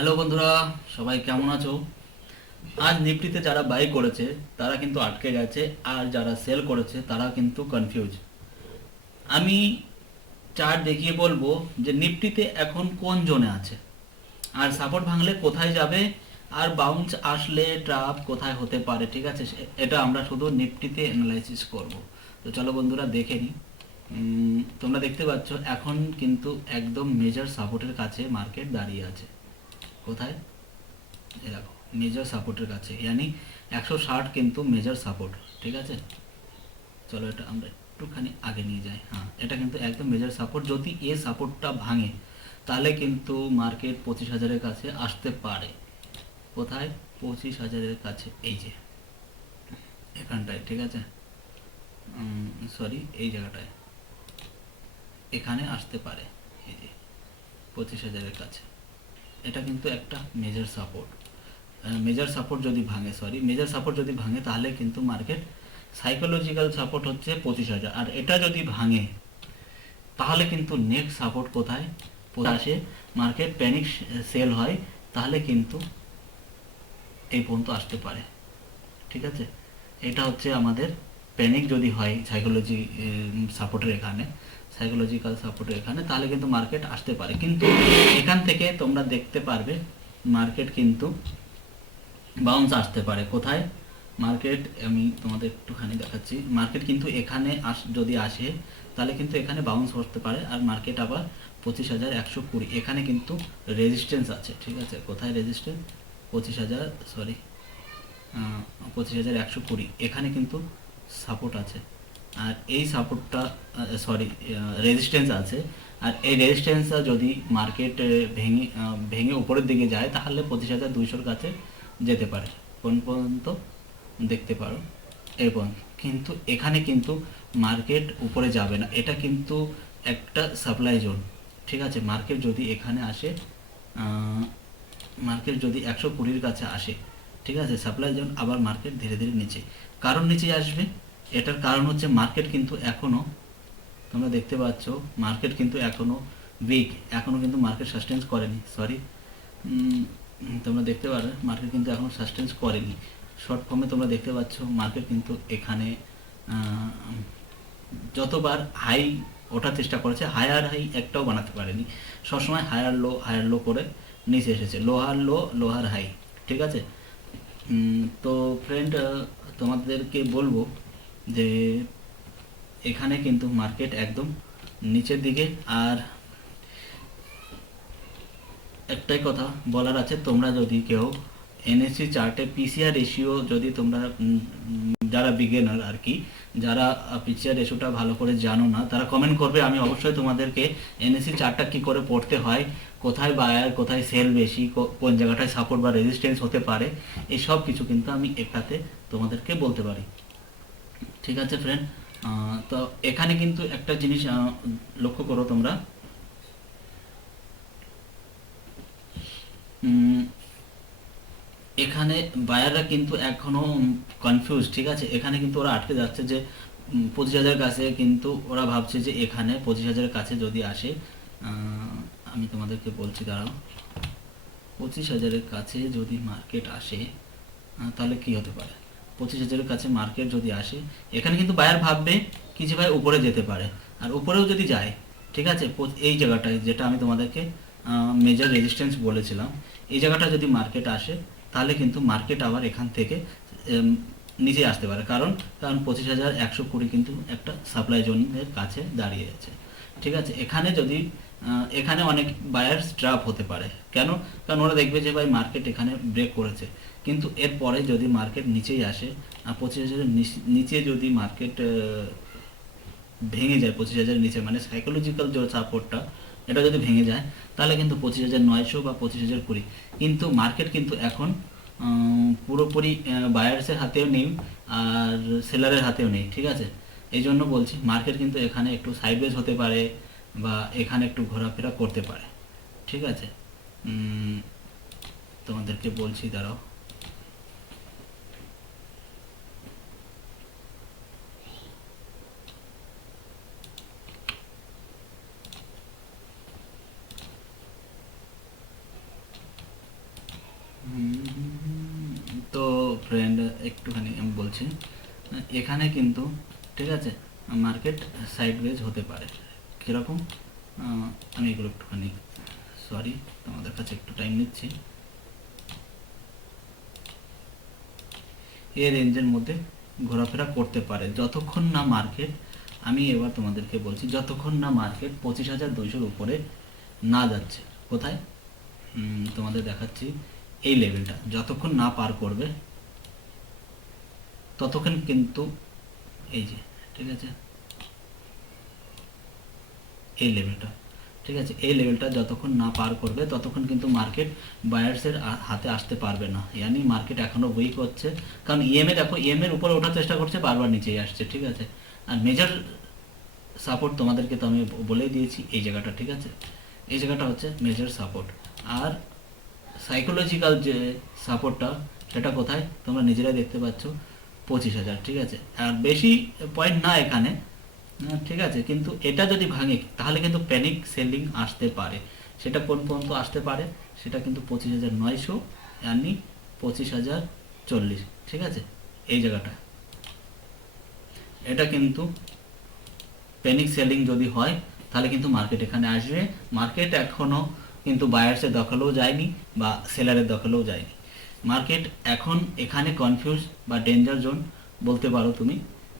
Hello বন্ধুরা, সবাই কেমন আছো? আজ নিফটিতে যারা বাই করেছে তারা কিন্তু আটকে গেছে, আর যারা সেল করেছে তারা কিন্তু কনফিউজ। আমি চার্ট দেখিয়ে বলবো যে নিফটিতে এখন কোন জোনে আছে, আর সাপোর্ট ভাঙলে কোথায় যাবে, আর বাউন্স আসলে ট্রাপ কোথায় হতে পারে। ঠিক আছে, এটা আমরা শুধু নিফটিতে অ্যানালাইসিস করব। তো চলো বন্ধুরা দেখে নিই। তোমরা দেখতে পাচ্ছ এখন কিন্তু একদম মেজর সাপোর্টের কাছে মার্কেট দাঁড়িয়ে আছে। কোথায়? এই দেখো, মেজর সাপোর্টের কাছে, ইয়ানি 160 কিন্তু মেজর সাপোর্ট। ঠিক আছে, চলো এটা আমরা একটুখানি আগে নিয়ে যাই। হ্যাঁ, এটা কিন্তু একদম মেজর সাপোর্ট। যদি এই সাপোর্টটা ভাঙে তাহলে কিন্তু মার্কেট 25,000-এর কাছে আসতে পারে। কোথায়? 25,000-এর কাছে, এই যে এখানটায়। ঠিক আছে, সরি, এই জায়গাটায় এখানে আসতে পারে। এই যে 25,000-এর কাছে, এটা কিন্তু একটা মেজর সাপোর্ট। মেজর সাপোর্ট যদি ভাঙে, মেজর সাপোর্ট যদি ভাঙে তাহলে কিন্তু মার্কেট, সাইকোলজিক্যাল সাপোর্ট হচ্ছে 25,000, আর এটা যদি ভাঙে তাহলে কিন্তু নেক্সট সাপোর্ট কোথায় আসে, মার্কেট প্যানিক সেল হয় তাহলে কিন্তু এই পর্যন্ত আসতে পারে। ঠিক আছে, এটা হচ্ছে আমাদের প্যানিক যদি হয় সাপোর্টের এখানে সাইকোলজিক্যাল সাপোর্টের এখানে, তাহলে কিন্তু মার্কেট আসতে পারে। কিন্তু এখান থেকে তোমরা দেখতে পারবে মার্কেট কিন্তু বাউন্স আসতে পারে। কোথায়? মার্কেট, আমি তোমাদের একটুখানি দেখাচ্ছি, মার্কেট কিন্তু এখানে যদি আসে তাহলে কিন্তু এখানে বাউন্স করতে পারে, আর মার্কেট আবার 25,120 এখানে কিন্তু রেজিস্ট্যান্স আছে। ঠিক আছে, কোথায় রেজিস্ট্যান্স? 25,000, সরি, 25,120 এখানে কিন্তু সাপোর্ট আছে, আর এই সাপোর্টটা, সরি, রেজিস্ট্যান্স আছে। আর এই রেজিস্ট্যান্সটা যদি মার্কেট ভেঙে ভেঙে উপরের দিকে যায় তাহলে 25,200-র কাছে যেতে পারে। কোন পর্যন্ত দেখতে পারো, এই পর্যন্ত। কিন্তু এখানে কিন্তু মার্কেট উপরে যাবে না, এটা কিন্তু একটা সাপ্লাই জোন। ঠিক আছে, মার্কেট যদি এখানে আসে, মার্কেট যদি 120-র কাছে আসে, ঠিক আছে, সাপ্লাই জোন, আবার মার্কেট ধীরে ধীরে নিচে। কারণ নিচে আসবে, এটার কারণ হচ্ছে মার্কেট কিন্তু এখনও, তোমরা দেখতে পাচ্ছ মার্কেট কিন্তু এখনও উইক, এখনও কিন্তু মার্কেট সাস্টেন্স করেনি। সরি, তোমরা দেখতে পারো মার্কেট কিন্তু এখনও সাস্টেন্স করেনি। শর্ট ফর্মে তোমরা দেখতে পাচ্ছ মার্কেট কিন্তু এখানে যতবার হাই ওঠার চেষ্টা করেছে, হায়ার হাই একটাও বানাতে পারেনি। সবসময় হায়ার লো করে নিচে এসেছে, লোহার হাই। ঠিক আছে, তো ফ্রেন্ড, তোমাদেরকে বলবো যে এখানে কিন্তু মার্কেট একদম নিচের দিকে। আর একটাই কথা বলার আছে, তোমরা যদি কেউ এনএসসি চার্টে পিসিআর রেশিও, যদি তোমরা যারা বিগিনার আর কি, যারা পিসিআর রেশিওটা ভালো করে জানো না, তারা কমেন্ট করবে। আমি অবশ্যই তোমাদেরকে এনএসসি চার্টটা কী করে পড়তে হয়, কোথায় বায়ার কোথায় সেল বেশি, কোন জায়গাটায় সাপোর্ট বা রেজিস্ট্যান্স হতে পারে, এই সব কিছু কিন্তু আমি এটাতে তোমাদেরকে বলতে পারি। ঠিক আছে ফ্রেন্ড, তো এখানে কিন্তু একটা জিনিস লক্ষ্য করো তোমরা, এখানে বায়াররা কিন্তু এখনো কনফিউজ। ঠিক আছে, এখানে কিন্তু ওরা আটকে যাচ্ছে যে 25,000 কাছে, কিন্তু ওরা ভাবছে যে এখানে 25,000-এর কাছে যদি আসে, আমি তোমাদেরকে বলছি, দাঁড়াও, 25,000-এর কাছে যদি মার্কেট আসে তাহলে কি হতে পারে? 25,000-এর কাছে মার্কেট যদি আসে, এখানে কিন্তু বায়ার ভাববে কি যে ভাই উপরে যেতে পারে, আর উপরেও যদি যায়, ঠিক আছে, এই জায়গাটায় যেটা আমি তোমাদেরকে মেজর রেজিস্ট্যান্স বলেছিলাম, এই জায়গাটা যদি মার্কেট আসে তাহলে কিন্তু মার্কেট আবার এখান থেকে নিচে আসতে পারে। কারণ কারণ 25,120 কিন্তু একটা সাপ্লাই জোনের কাছে দাঁড়িয়ে আছে। ঠিক আছে, এখানে যদি এখানে অনেক বায়ার্স ড্রপ হতে পারে। কেন? কারণ ওরা দেখবে যে ভাই মার্কেট এখানে ব্রেক করেছে, কিন্তু এরপরে যদি মার্কেট নিচেই আসে, 25,000-এর নিচে যদি মার্কেট ভেঙে যায়, 25,000-এর নিচে, মানে সাইকোলজিক্যাল যে সাপোর্টটা, এটা যদি ভেঙে যায় তাহলে কিন্তু 25,900 বা 25,020, কিন্তু মার্কেট কিন্তু এখন পুরোপুরি বায়ার্সের হাতেও নেই আর সেলারের হাতেও নেই। ঠিক আছে, এই জন্য বলছি মার্কেট কিন্তু এখানে একটু সাইডওয়েজ হতে পারে বা এখানে একটু ঘোরাফেরা করতে পারে। ঠিক আছে, তোমাদেরকে বলছি, দাঁড়াও, ফ্রেন্ড একটুখানি আমি বলছি, এখানে কিন্তু ঠিক আছে মার্কেট সাইডওয়েজ হতে পারে। কীরকম আমি এগুলো একটুখানি সরি তোমাদের কাছে একটু টাইম নিচ্ছি। এই রেঞ্জের মধ্যে ঘোরাফেরা করতে পারে যতক্ষণ না মার্কেট, আমি এবার তোমাদেরকে বলছি, যতক্ষণ না মার্কেট 25,200 উপরে না যাচ্ছে। কোথায় তোমাদের দেখাচ্ছি, এই লেভেলটা যতক্ষণ না পার করবে ততক্ষণ কিন্তু এই যে ঠিক আছে এই লেভেলটা, ঠিক আছে এই লেভেলটা যতক্ষণ না পার করবে ততক্ষণ কিন্তু মার্কেট বায়ার্সের হাতে আসতে পারবে না। ইয়ানি মার্কেট এখনও উইক হচ্ছে, কারণ ইএমএ দেখো ইএমএর উপরে ওঠার চেষ্টা করছে, বারবার নিচেই আসছে। ঠিক আছে, আর মেজর সাপোর্ট তোমাদেরকে তো আমি বলেই দিয়েছি এই জায়গাটা। ঠিক আছে, এই জায়গাটা হচ্ছে মেজর সাপোর্ট। আর সাইকোলজিক্যাল যে সাপোর্টটা সেটা কোথায় তোমরা নিজেরাই দেখতে পাচ্ছ, 25,000। ঠিক আছে, আর বেশি পয়েন্ট না এখানে, ঠিক আছে, কিন্তু এটা যদি ভাঙে তাহলে কিন্তু প্যানিক সেলিং আসতে পারে। সেটা কোন পর্যন্ত আসতে পারে, সেটা কিন্তু 25,900 ইয়ানি 25,040। ঠিক আছে, এই জায়গাটা এটা কিন্তু প্যানিক সেলিং যদি হয় তাহলে কিন্তু মার্কেট এখানে আসবে। মার্কেট এখনও কিন্তু বায়ার্সের দখলেও যায়নি বা সেলারের দখলেও যায়নি। মার্কেট এখন এখানে কনফিউজ বা ডেঞ্জার জোন বলতে পারো তুমি।